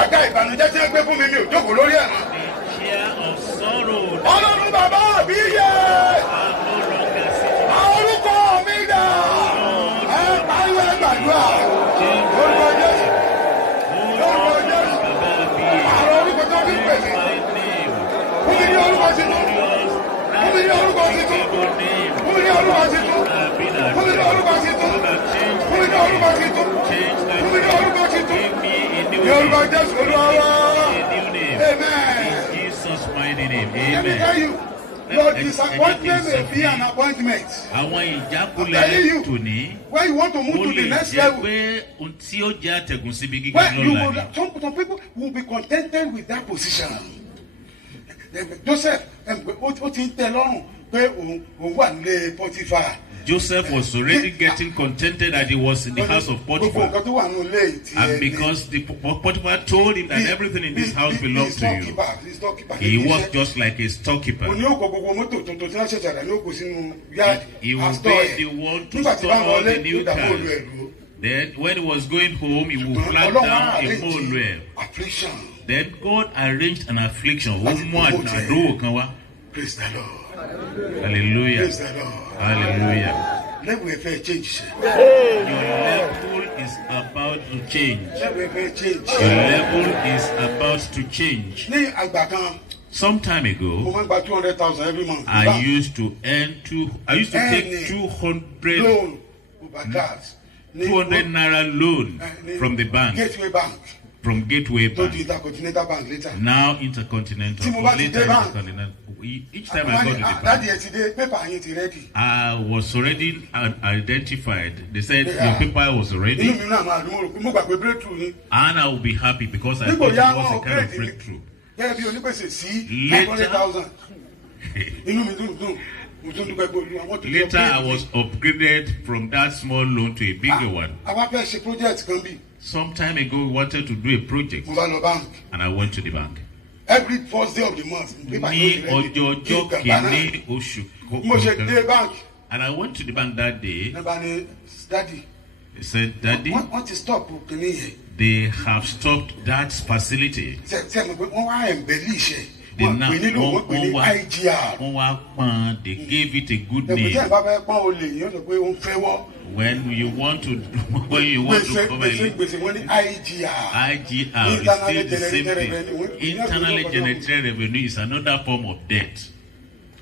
Àga ìbànújẹ́ tí ń gbé fún mi mi ò jókòó lórí ẹ̀ mọ́. the chair of sorrow, Ọlọ́run bàbá mi yẹ are no longer sitting. orúkọ mi dà ẹ pariwo ẹ gbàdúrà lórúkọ Jésù lórúkọ Jésù àrùn orúkọ tó fi ń pè mí fún mi ní orúkọ tuntun fún mi ní orúkọ tuntun fún mi ní orúkọ tuntun fún mi ní orúkọ tuntun fún mi ní orúkọ tuntun fún mi ní orúkọ tuntun ní orúkọ Jésù Olúwa wa amen. Jesus' mighty name. Let me tell Amen. you, your disappointment may be an appointment. Àwọn I'm telling ìjákulẹ̀ you. tòní When you want to ó move to the lè next jẹ́ level, pé ohun tí ó jẹ́ àtẹ̀gùn síbi gíga when you lọ́la will, ni. some people will be contented with that position. Joseph, ó ti ń tẹ́ lọ́rùn pé òun wà nílé Potiphar. Joseph was already getting contented that he was in the house of Gbogbo Potiphar. nǹkan tó wà nínú ilé ìtì And because the Potiphar told him that everything in this house belongs to you, he was just like a storekeeper. Òní òkò gbogbo mọ́tò tuntun tí wọ́n ṣẹ̀ṣẹ̀ rà ní òkò sínú yáàdì. He would be the one to Nígbà tí store bá all wọlé, the new ó dàbí olú cars. ẹ̀rú. Then when he was going home, he would flag Ọlọ́run down a arrange mole. affliction. Then God arranged an affliction. Ó mú àdánwò kan wá. Praise the Lord. Hallelujah. Praise the Lord. Hallelujah. Level ẹ̀fẹ̀ change. Your level is about to change. Level ẹ̀fẹ̀ change. Your level is about to change. Ní àgbà kan, Some time mo ago, máa ń gba 200,000 every month. I used to take 200 loan overdraft. 200 naira loan from the bank. Gateway Bank. from Gateway to the Bank. Intercontinental Bank later. Now Intercontinental. Tí mo bá ti Later dé bank. Intercontinental. Each time I go to the bank, Daddy ẹ ti dé, paper yín ti ready. I was already identified. They said your paper was ready. Inú mi náà máa dùn, mo gbà pé breakthrough ni. And I will be happy because I thought Nígbò it yá was wọn a ò kind of grade mi. breakthrough. Gẹ́gẹ́ bí onígbèsè sí Later- 500,000. Inú mi dùn. Mo tún dúpẹ́ pé Olúwa wọ́n ti sọ Later, pé- I was upgraded from that small loan to a bigger one. Àwa fẹ́ ṣe project kan bí. Some time ago, we wanted to do a project, Mo bá lọ bank. and I went to the bank. Every first day of the month. Paper Ní yóò ti ready. ọjọ́ Kí n kìíní oṣù Mo ṣe dé bank. and I went to the bank that day. Nígbà ni daddy. They said, Daddy, Wọ́n ti stop kìíní yẹn. they have stopped that facility. Ṣé mo pé wọ́n wá embellish ẹ̀. They Wọ́n now pè nílò wọ́n pè ní IGR. wọ́n wá pọ́n, they gave it a good Ẹ̀pẹ̀ tí ẹ̀ name. bá fẹ́ pọ́n olè yóò sọ pé ó ń fẹ́ wọ́. When you want to cover it, Gbèsè wọ́n ní IGR. IGR is still the same thing. Internally generated revenue is another form of debt.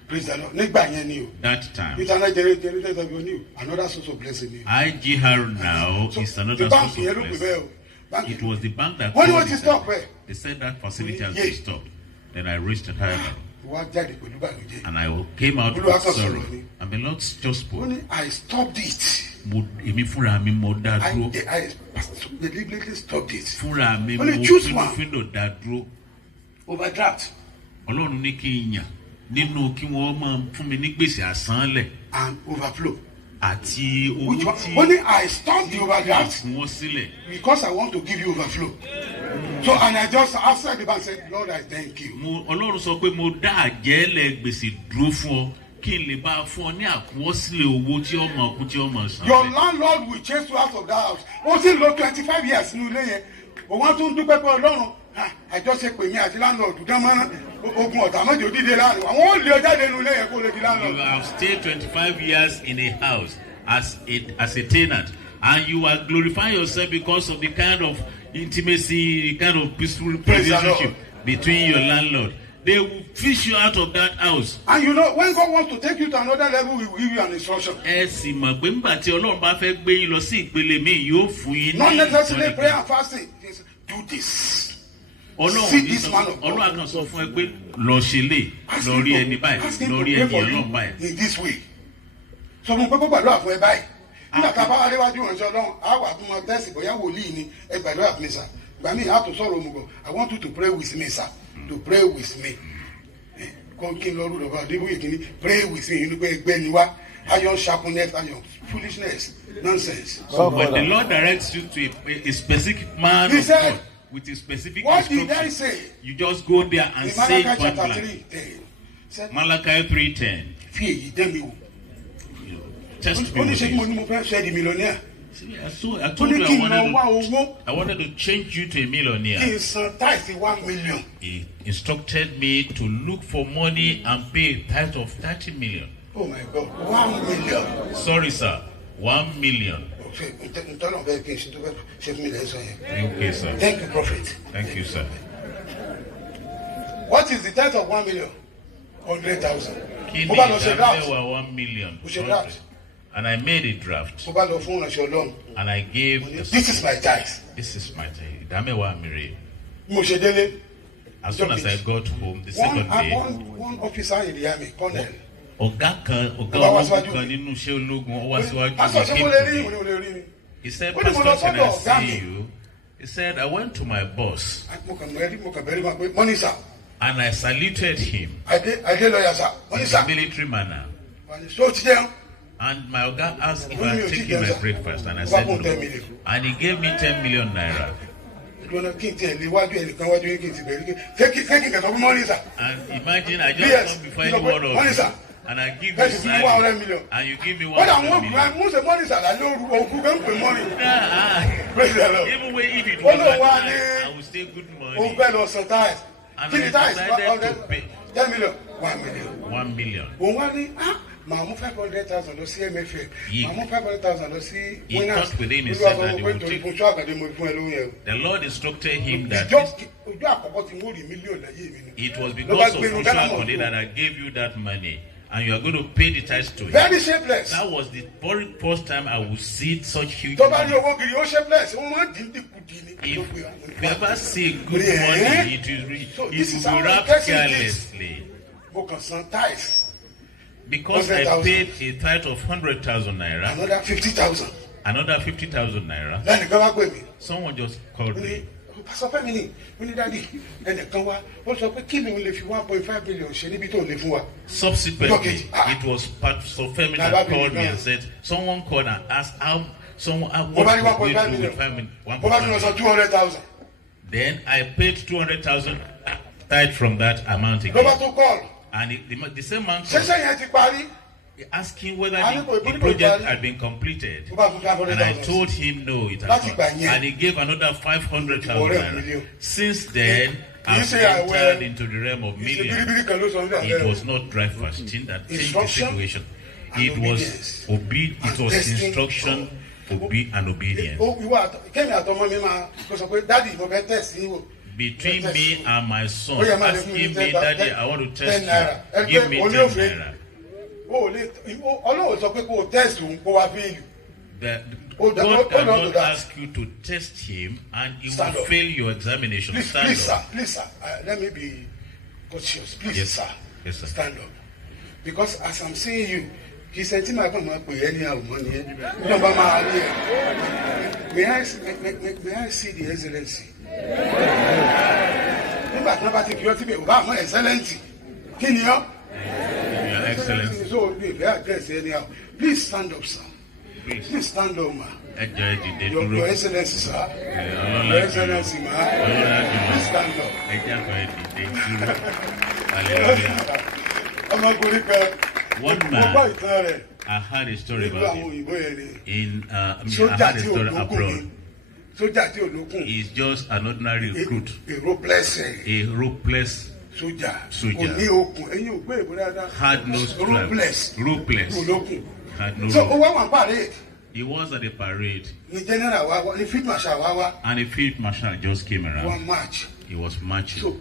Praise the Lord. Nígbà yẹn ni o. That time. Internally generated revenue, another source of blessing ni. IGR now is another The bank source yẹn of ló pè blessing. bẹ́ẹ̀ o. Bank It was the bank that Wọ́n ní called wọ́n ti it. stop ẹ̀. They said that facility has Yeah. been stopped. Then I reached a higher level. Wọ́n jáde pẹ̀lú bàlùjẹ́. And I came out Olúwa with kan sorrow. sọ̀rọ̀ ni. And the Lord just Ó spoke. ní I stopped it. Èmi fúnra mi mo dá dúró. I deliberately stopped it. Fúnra mi mo Only choose one. fínúfíndò dá dúró. Overdraft Ọlọ́run ní kí n yàn nínú kí wọ́n máa fún mi ní gbèsè àsánlẹ̀ and overflow. àti owó Which one? tí Only I stopped the overdraft fún wọn sílẹ̀. because I want to give you overflow. So and I just outside the bank said, Lord, I thank you. Ọlọ́run sọ pé mo dá àjẹ́lẹ̀ gbèsè dúró fún ọ kí n lè bá a fún ọ ní àkọsílẹ̀ owó tí ọmọ ọkùn tí ọmọ san. Your landlord will chase you out of that house. Ó sì lò 25 years nínú ilé yẹn. Òwọ́n tún dúpẹ́ pé Ọlọ́run àjọṣepọ̀ èmi àti landlord dámọ́rán ogun ọ̀tá mọ́jọ dídé láàrin. Àwọn ò lè ọjáde nínú ilé yẹn kó lè di You landlord. have stayed 25 years in a house as a tenant, and you are glorifying yourself because of the kind of intimacy, the kind of peaceful Praise the relationship Lord. between your landlord. They will fish you out of that house. And you know, when God wants to take you to another level, He will give you an instruction. Ẹ sì mọ̀ pé nígbà tí Ọlọ́run bá fẹ́ gbé yín lọ sí ìpele míì yóò fún yín Not ní necessarily ìtọ́ni prayer kan. and fasting. He said, do this. Ọlọ́run See ní this man sọ of God. Ọlọ́run kan sọ fún ẹ pé lọ ṣe lè Ask lọ him rí to- ẹni báyìí ask him lọ to rí pray ẹni for Ọlọ́run you báyìí. in this way. Sọ fún pé kó gbàdúrà fún ẹ báyìí. Nígbà tá a bá wá déwájú ìrànṣẹ́ Ọlọ́run, á wà tó máa tẹ́sí bóyá wòlíì ni ẹ gbàdúrà fún mi sà. Ìgbà míì á tó sọ̀rọ̀ òmùgọ̀. I want you to pray with me, sir. To pray with me. Kọ́ kí n lọ rúdọ̀ bá Adébóyè kìíní. Pray with me. Inú pé ẹgbẹ́ ni wá. Iron sharpness, iron foolishness, nonsense. So when the Lord directs you to a specific man He of said, God with a specific What did I instruction, say? you just go there and In say Malachi point chapter blank. 3:10. Said, Malachi 3:10. fi èyí dẹ́ mi wò. Test me Ó ní with ṣe kí mo this. ní mo fẹ́ ṣe di millionaire. See, I Ó told ní you kí n lọ wá owó. I wanted to change you to a Kí millionaire. n san tithe 1 million. He instructed me to look for money and pay a tithe of 30 million. Oh my God, 1 million. Sorry, sir. 1 million. Ntọ́nà bẹ́ẹ̀ kí n ṣe tó fẹ́ ṣe fún mi lẹ́yìn sọ yẹn. Okay, sir. Thank you, prophet. Thank you, sir. What is the tithe of 1 million? 100,000. Kí Mo ni bá lọ ṣe draft. ìdámẹ́wàá 1 million? Mo ṣe draft. And I made a draft. Mo bá lọ fún ìrànṣẹ́ Ọlọ́run. And I gave This is my tithe. This is my tithe. Ìdámẹ́wàá mi rèé. Mo ṣe délé. As soon as I got home the second day, One officer in the army, colonel. ọ̀gá Bàbá wa ológun síwájú kan mi. nínú iṣẹ́ ológun ó wá síwájú Pastor, ṣé mi, mo came lè to rí? me. Mo ní mo lè rí ni. He said, Ó ní mo lọ Pastor, can sọ́dọ̀ I ọ̀gá see mi. you? He said, I went to my boss Mo kàn bẹ̀rẹ̀ máa pé money sir. and I saluted him I dey lawyer sir. Money in sir. a military manner. So ti jẹun. And my Oga asked if I Only had you taken think my yes, sir. breakfast, and I Over said 10 no. million. And he gave me 10 million naira. Ìgbọ́nà kí n tiẹ̀ lé wájú ẹnìkan wájú yín kí n ti bẹ̀rẹ̀ kí kẹ́kì kẹ́kọ̀ọ́ fún money sir. And imagine I Yes, just come before you any know, one of money, you, sir. and I give That you is 100 million. salary, and you give me Wọ́n dà 100 wọ́n million. mú ṣe money sir lálẹ́ òkú kan pè money. Nah, Praise the Lord. even if it Ó was lọ that wá time, ní- I would still good Ó money. fẹ́ lọ san tithe. And Kí ni I tithe? decided to pay 10 million. 1 million. 1 million. Òun wá ní màá mú 500,000 lọ sí MFM. He- Màá mú 500,000 lọ sí he winners. talked with him, he Olúwa said sọ that he pé would torí take- fún ṣọ́ àkàdé mo fún ẹ lóhùn yẹn. The Lord instructed him that Ojú àkọ́kọ́ tí mo rí mílíọ̀nù láyé mi ni. it was Ló bá because of gbénu Joshua Ghana mọ̀ Konde fún. that I gave you that money. And you are going to pay the tithes to him. Very shapeless. That was the very first time I would see such huge Tó money. bá ní owó gidi, ó shapeless. Wọ́n máa ń dín dínkù dín ní. If you ever see good money, it will be wrapped carelessly. Mo kàn san tithes. Because I paid a tithe of 100,000 naira, Another 50,000. another 50,000 naira, Lẹ́nu kan wá pè mí. someone just called me. Pásọ Fẹ́mi ni, ó ní dáàdi, ẹnìkan wá, ó sọ pé kí ni òun lè fi 1.5 billion ṣe níbi tó lè fún wa. Subsequently, it was Pastor Femi that called me and said, someone called and asked how someone what Bobani was going to 1.5 do with million. 1.5 Bobani lọ sọ 200,000. Then I paid 200,000 tithe from that amount Ló bá again. tún call. And the same man called, Ṣẹ́ṣẹ́ yẹn ti parí. asking whether the project had been completed. Ó bá fún 500,000. And I told him no, it has not. And he gave another 500,000 naira. Since then, I've entered into the realm of millions. It was not dry fasting that changed the situation. It was instruction, and obedience. Between me and my son, asking me, Daddy, I want to test you. Give me 10 naira. God cannot ask you to test him and he will fail your examination. Please, sir. Let me be cautious. Please, sir. Yes, sir. Stand up. Because as I'm seeing you, he said, may I see the excellency? Your Excellency. So, please stand up, sir. Please stand up, ma. Your Excellency, sir. Your Excellency, ma. Please stand up. One man, I heard a story about him. I heard a story abroad. He's just an ordinary recruit. A ropeless soldier. Had no strength. Ropeless. Had no rope. He was at a parade. And a field marshal just came around. He was marching.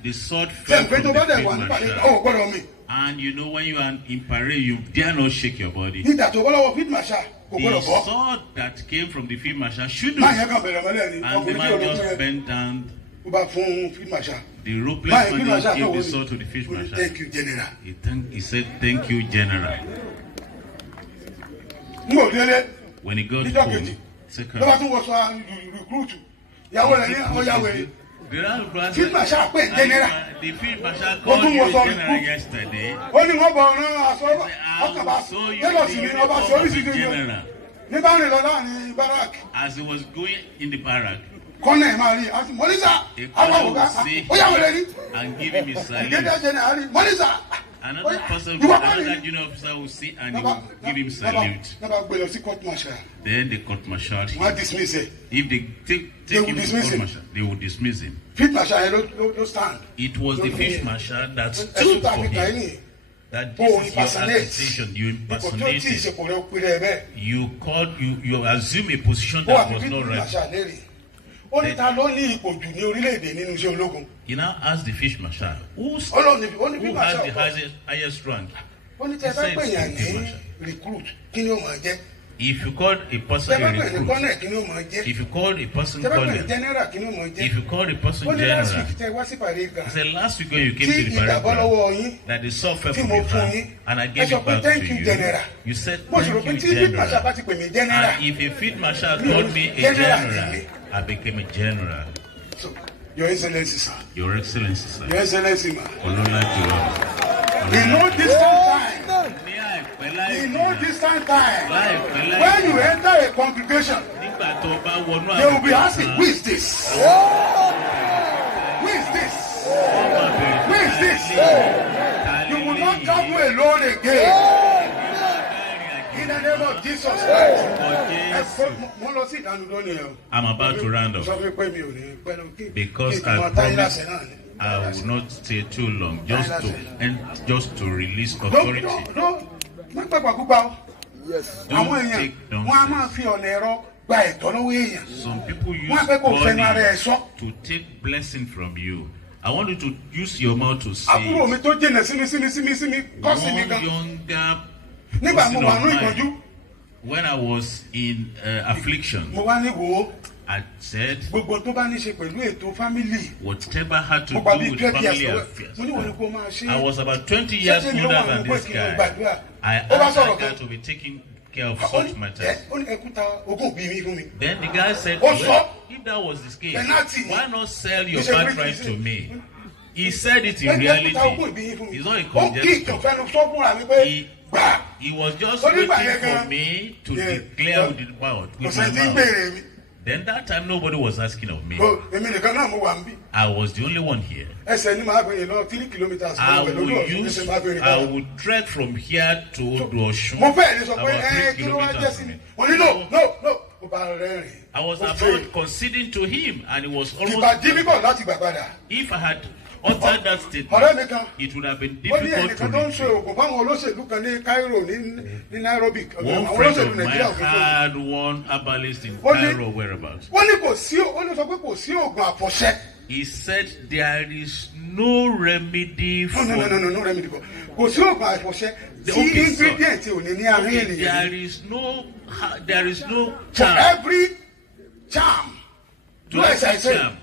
The sword fell from the field marshal. And you know when you are in parade, you dare not shake your body. The sword that came from the field marshal shouldn't. And the man just bent down. The ropeless man just gave the sword to the field marshal. Thank you, General. He said, thank you, General. When he got home, second. The field marshal called you general yesterday. I saw you general. As he was going in the barrack, he called him and give him his salute. Another person, another junior officer will see and he will give him salute. Then the court martial him. If they take him to court martial, they will dismiss him. It was the field marshal that stood for him. That this is your accusation, you impersonated. You assume a position that was not right. He now asked the field marshal, who has the highest rank? He said, if you call a person a recruit, if you call a person colonel, if you call a person general, he said last week when you came to the barrack that the sword fell from your hand and I gave it back to you. You said thank you, general. And if a field marshal called me a general, I became a general. So, Your Excellency, sir. Your Excellency, sir. Your Excellency, ma. In no distant time. In no distant time. When you enter a congregation, they will be asking, who is this? Who is this? Who is this? You will not travel alone again. In the name of Jesus Christ. I'm about to round up because I promised I will not stay too long, just to release authority. No. Don't take nonsense. Some people use money to take blessing from you. I want you to use your mouth to say àbúrò mi tó jìnà sí mi kọ́ sí mi one gan. younger Nígbà mo person wà of ní mine, ìgbọ́njú. when I was in affliction, Mo wá ní wò ó. I said, Gbogbo tó bá ní ṣe pẹ̀lú ètò family. whatever had to Mo do gba bíi with 12 family years. affairs. Mo ní wọ́n ní kó máa ṣe. I was about 20 years Ṣé mi ló older wà than ní this pé kí n guy. gbàdúrà? I Ó bá asked sọ̀rọ̀ that guy kan. to be taking care of Ó such ní matters. ẹkúta ogún òbí mi fún mi. Then the guy said, Ó sọ. well, if that was the case, Penalty. why not sell your He said, birthright "Please, to please." me? He said it in Ẹkúta ogún reality. òbí fún mi. It's not a Ó kí congestion. ìtọ̀fẹ́nu sọ fúnra mi pé gbà. He was just Ó ní gbà waiting yẹn for gan. me to Yeah. declare with his mouth. Kò With my sẹ́ni tí ń mouth. béèrè mi. Then that time nobody was asking of me. Èmi nìkan náà mo wà ń bí. I was the only one here. Ẹsẹ̀ ni màá bẹ̀rẹ̀ lọ 3 kilometres. I will trek from here to Oshun. Mo fẹ́ ní sọ pé About 3 kí ló wá jẹ́ kilometers sí from mi. here. Mo ní no. Mo bá rẹ́rìn. I was Mo about fẹ́. conceding to him, and it was almost. Ìbàdí mi bọ̀ láti gbà padà. If I had uttered that Ọ̀rẹ́ mi statement, kan. it would have been Ó ní difficult ẹnìkan tó to ń ṣe retrieve. oògùn fáwọn olóṣèlú kan ní Cairo ní Nairobi. One Àwọn friend olóṣèlú of mine Nàìjíríà kò tó. had one herbalist in Ó ní- Cairo whereabouts. Wọ́n ní kò sí ó ní sọ pé kò sí oògùn àfọ̀ṣẹ. He said there is no remedy for. No remedy kò. Kò sí oògùn àfọ̀ṣẹ tí Okay, ingredient ò ní ní àárín Okay, ènìyàn. there is no For charm. every charm. To as I every say, charm.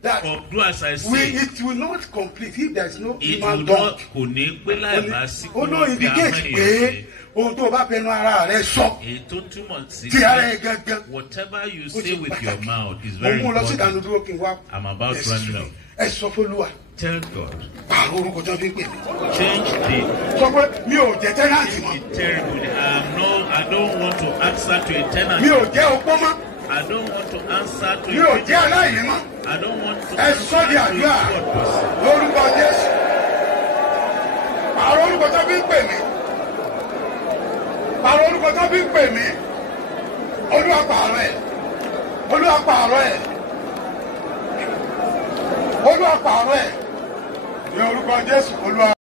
that For do as I say. it will not complete if there is no It human will dog. not kò ní pé láì bá sí Ó ló indicate pé ohun tó o bá fẹnu ara rẹ sọ èyí tó túmọ̀ sí ti ara ẹ gangan. whatever you Ó say ti with your pàtàkì. mouth is Mo very mú lọ sí important. ìdánudúró kí n wá. I'm about to Yes, run it up. Ẹ sọ fÓlúwa. Tell God, Pààrọ̀ orúkọ tí wọ́n fi ń pè mí. change the Sọ pé mi ò jẹ́ tẹ́nàntì mọ́. terrible. I don't want to answer to a Mi tenant. ò jẹ́ opó mọ́. I don't want to answer to Mi ò a jẹ́ aláìní mọ́. I don't want to Ẹ answer sọ di to a àdúrà. poor person. Lórúkọ Jésù. Pààrọ̀ orúkọ tí wọ́n fi ń pè mí. Pààrọ̀ orúkọ tí wọ́n fi ń pè mí. Olúwa pààrọ̀ ẹ̀. Olúwa pààrọ̀ ẹ̀. Olúwa pààrọ̀ ẹ̀. Ní orúkọ Jésù, Olúwa.